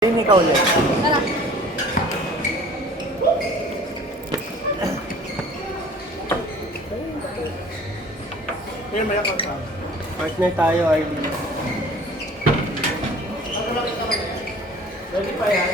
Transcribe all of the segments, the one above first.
Hindi ka ulit. Tara. Ngayon, maya ka sa partner tayo, Arlene. Ready pa yan?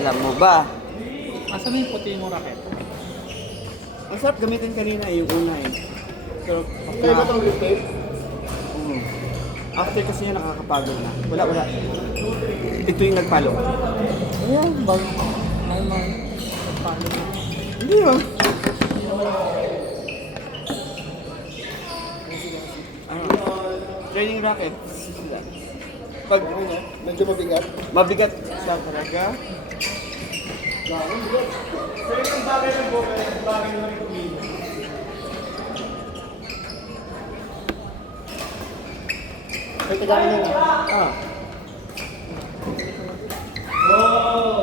Alam mo ba? Asan yung puti mo racket? Ang sarap gamitin kanina yung una eh. Pero, Kaya ba itong repair? after kasi yun nakakapagod na. Wala. Ito yung nagpalo. Ayan, bag. Normal. Paano mo? Hindi ba? Training racket. Pag Medyo mabigat. mabigat siya talaga. Pero yung bagay ng buka, bagay ng kumino. May tagalan yun.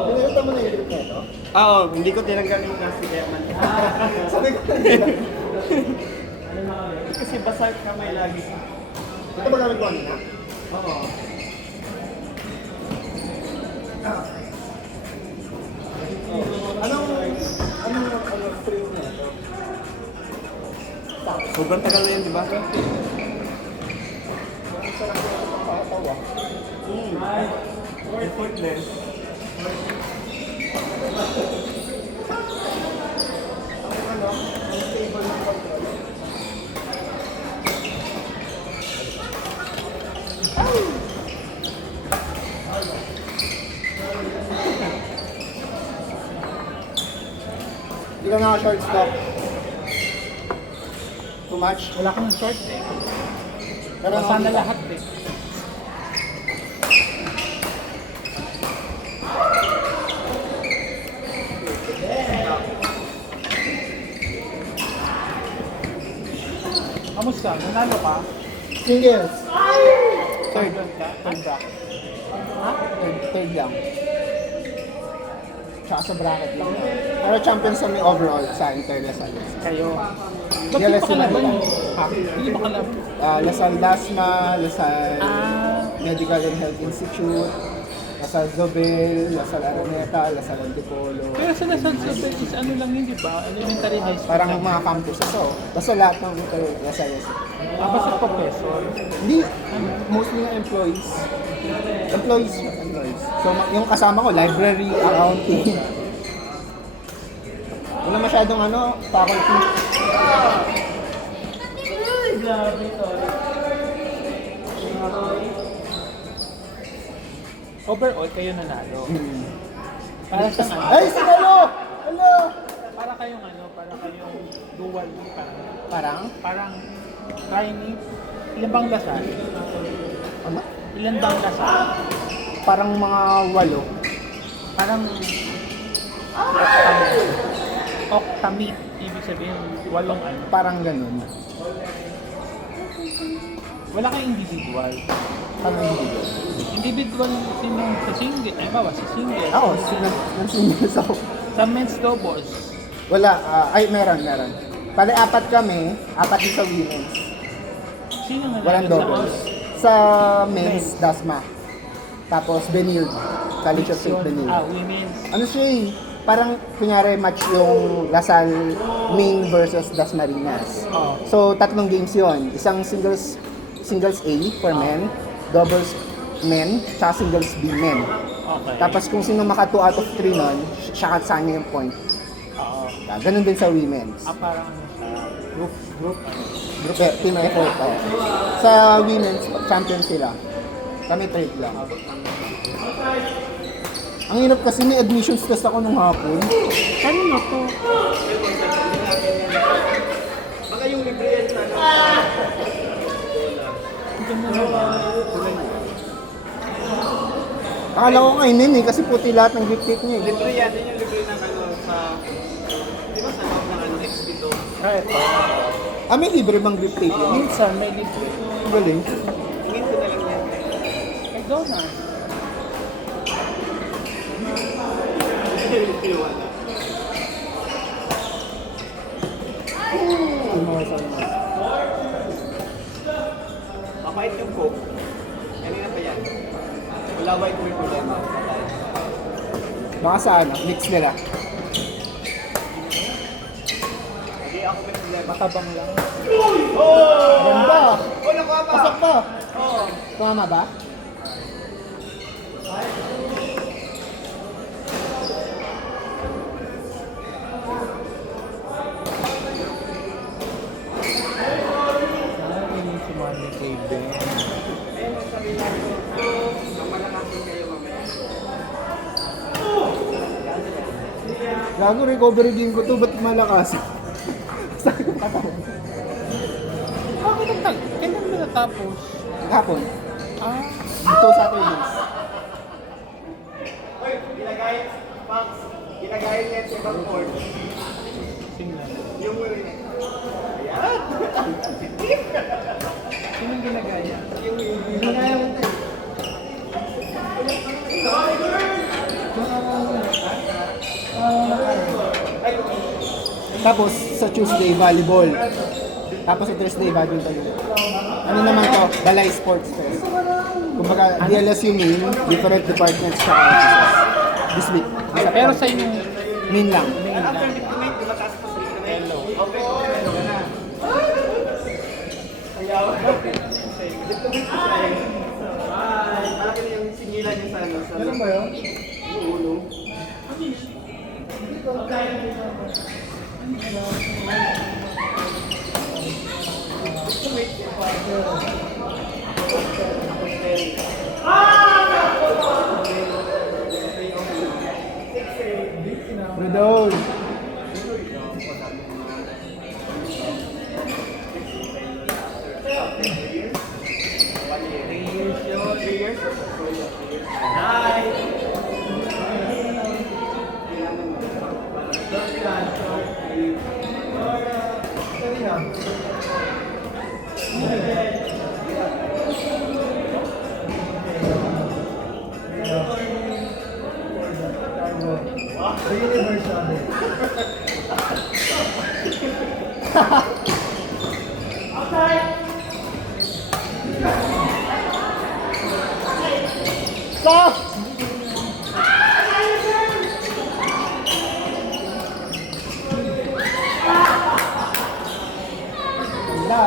Pinagatan mo na yung grip na ito? Oo, hindi ko tinanggal yung plastic kaya man. Sabi ko Kasi basa kamay lagi. ito ba gamit ko kanina? Oo. Anong spring na ito? Sobrang tagal na yun, di ba? Ang sarap na ito pangkatawa. Effortless. Ang stable ng control. Hindi ka naka-short stop. Too much? Wala kang short eh. Pero Basa na lahat eh. Kamusta? Nanalo ka? Singles. Third ka? Third ka? Ha? Third lang. Tsaka sa bracket lang. Pero champions kami overall sa Interlasal. Kayo. Ba't Yeah, di let's ba kalaban? see. Ha? Hindi ba kalaban? Lasal Dasma, Lasal Ah. Medical and Health Institute, Lasal Zobel, Lasal Araneta, Lasal Antipolo. Pero sa Lasal Zobel is ano lang yun, di ba? Elementary high school. Parang lang. mga campus. So, basta lahat ng Lasal. Basta professor. Hindi, mostly nga employees. Employees. So, yung kasama ko, library, accounting. Wala masyadong faculty. Overall, kayo nanalo. Para sa ano? Ay, si Hello! Hello! Para kayong ano, para kayong dual. Parang? Parang, tiny. Ilan bang lasal? Ano? Ilan bang lasal? Parang mga 8. Parang, octamate. Ibig sabihin, walong ano. Parang ganun. Wala kayong individual. Parang hindi. Individual sino sa single. Ay, bawa sa single. Ako, singles ako. Sa men's doubles. Wala, meron. Pali 4 kami, 4 din sa women's. Sino nanalo? Walang sa doubles. Sa men's, Dasma. Tapos Benilde. College of St. Benilde. women's. Ano siya eh? parang kunyari match yung Lasal main versus Dasmariñas. Oh. So, tatlong games yon. Isang singles A for men, doubles men, tsaka singles B men. Okay. Tapos kung sino maka 2 out of 3 nun, siya kasama yung point. Oo. Ganun din sa women's. Parang ano siya, group. Group team effort. Sa women's, champion sila. Kami third lang. Ang hirap kasi may admissions test ako nung hapon. Kanino to? Baka yung libre yan sa ano. Ganda na. Akala ko kainin eh, kasi puti lahat ng grip tape niya eh. Libre yan, yun yung libre ng ano sa... Di ba sa loob ng ano, XP2? Ito. May libre bang grip tape yun? Minsan may libre. Ang galing. Tingin ko na lang yan. McDonald's. Mapait yung coke. Kanina pa yan. Wala white may problema. Baka sa ano, mix nila. Hindi ako may problema. Matabang lang. Ganda! Oh, nakuha pa! Pasok pa! Oo. Tumama ba? Si Manny kay Ben. Ayun ang sabi niya ko. Mamalakasin kayo mamaya. Gago, recovery game ko to, ba't malakas? Sabi ko katawan. Bakit ang tag? Kailan ba natapos? Hapon, Ah, dito Saturdays. Uy, ginagay, Max, ginagay niya sa ibang court. singlan. Yung ayan. Sinong ginagaya? Yung ginagaya mo tayo. Tapos sa Tuesday, volleyball. Tapos sa Thursday, badminton. Ano naman to? Balay Sports Fest. Kumbaga, DLSU main, different departments sa offices. This week. Pero sa inyo, Main lang. After diplomat, lumataas pa sa diplomat. Hello. Okay, hello ka na. Ang yawa. Diplomat ko siya eh. Malaki na yung singilan niya sa ano. Ganun ba yun? Oo, no. Rodol. Stop! Wala.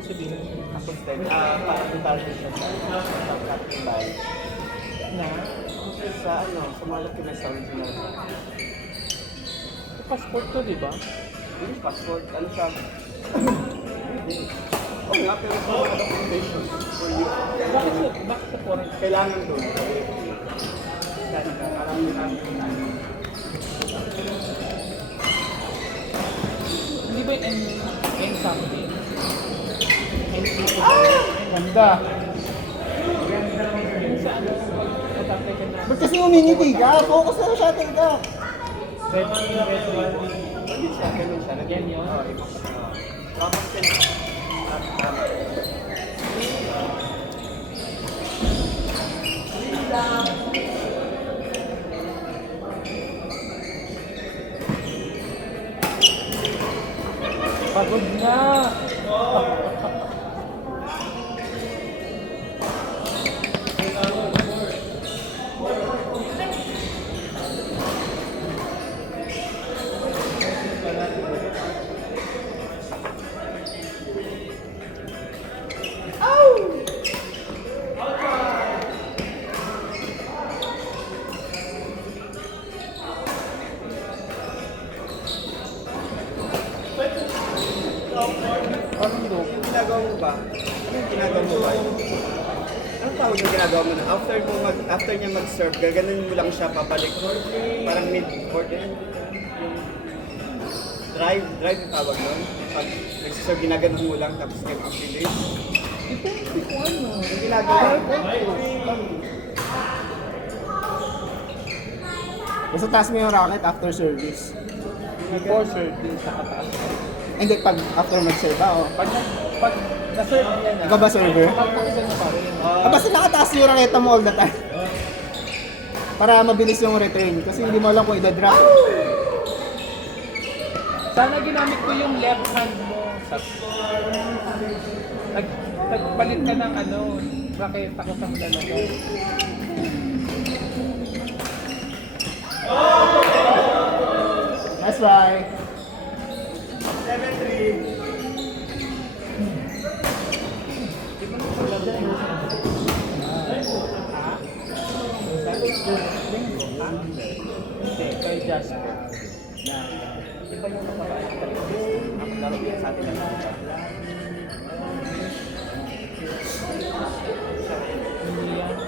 sabihin Assistant, parang department siya sa captain by. na, Sa ano, sa malaki na sa original. passport to, di ba? Hindi passport, ano siya? Oo nga, pero sa mga documentation for you. Bakit sa foreign? Kailangan doon. Dahil ka, parang Hindi ba yung N something? Ganda. Yung sa ano, patapay ka na. Ba't kasi umingiti ka? Focus na sa atin ka. Red, ganun siya, ganun siya. Yan yun? Oo, iba. Tapos din. Pagod na. Yung ginagawa mo ba? Ano yung ginagawa mo ba? Anong tawag yung ginagawa mo na? After niya mag-serve, gaganon mo lang siya papalik. Parang mid-court yun. Drive yung tawag nun. Pag nag-serve, ginaganon mo lang tapos mag-release. Depende kung ano. Yung ginagawa mo. Basta taas mo yung racket after service. Before service, nakataas. Hindi, pag after mag-serve o. Pag na-serve niya na, Ikaw ba server? kapag pa rin. Basta nakataas yung racket mo all the time. Para mabilis yung return. Kasi hindi mo alam kung ida-drop. Sana ginamit ko yung left hand mo. Nagpalit ka ng ano, bakit ako sa malalagay. That's right. 7-3. Hindi, kay Jasper. Iba yung mga ang laro yan sa atin na Hindi yan.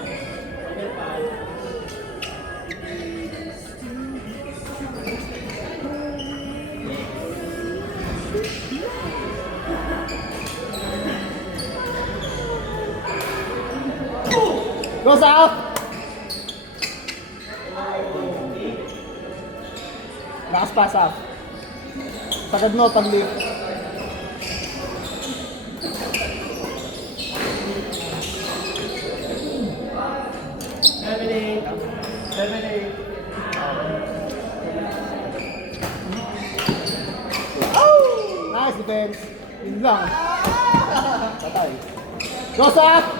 Go south! Lakas pa south. Sagad mo pag-lift. Nice defense. Yun lang. Patay. Go south!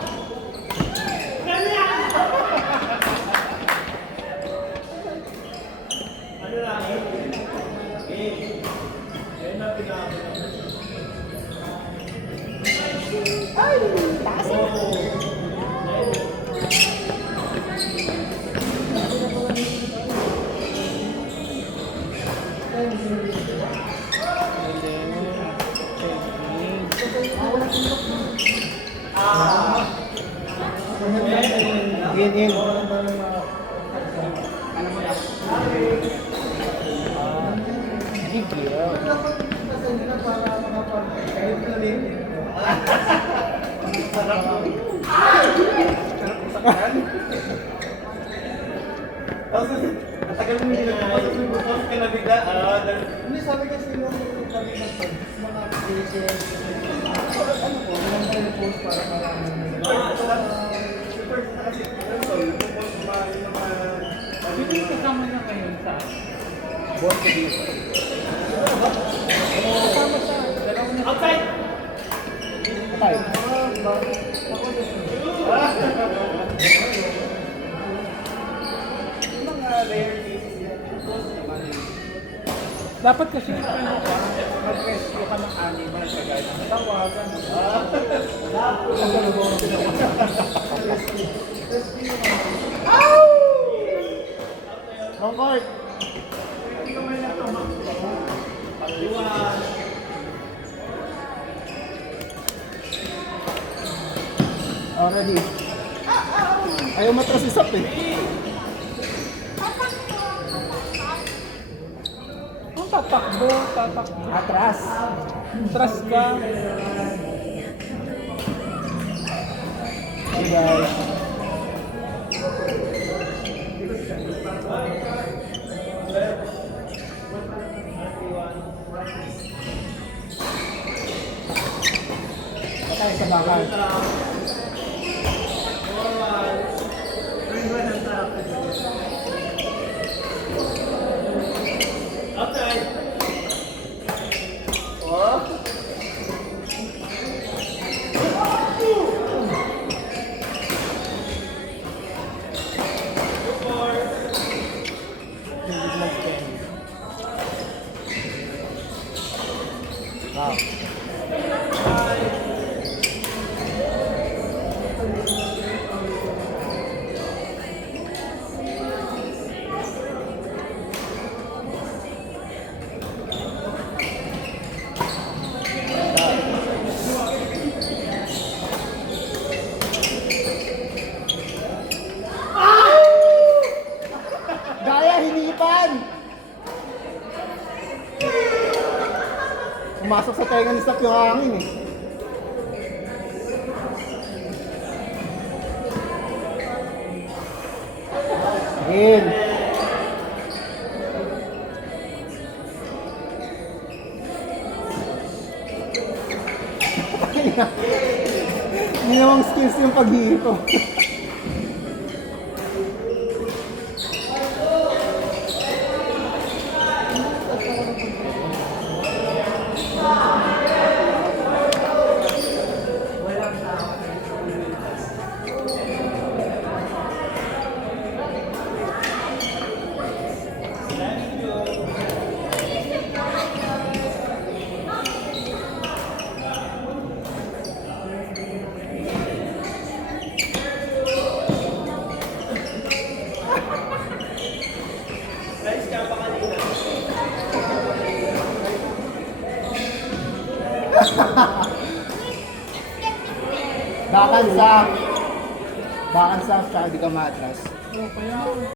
In. Big deal. Tapos, ang tagal mo hindi nagpapasok yung bukas ka na bigla. Hindi, sabi kasi nung kami mga applications, ano po, walang tayo post para marami. Hindi kasama na ngayon sa Born to be. Kasama sa dalawang na. Outside! Patay. Dapat kasi ano ka, mag-rescue ka ng animal kagaya ng tawagan. Long court. Already. Ayaw matras isap eh. Kung tatakbo. Atras. Trust ka. Hey guys. Patay sa bakal. Ah. Gaya, hinipan! Pumasok sa tenga ni Stop yung hangin eh. Ayun. Hindi namang skills yung pag-iito. Guys, kaya pa kanina. Bakan sa tsaka di ka matras. Oh, kaya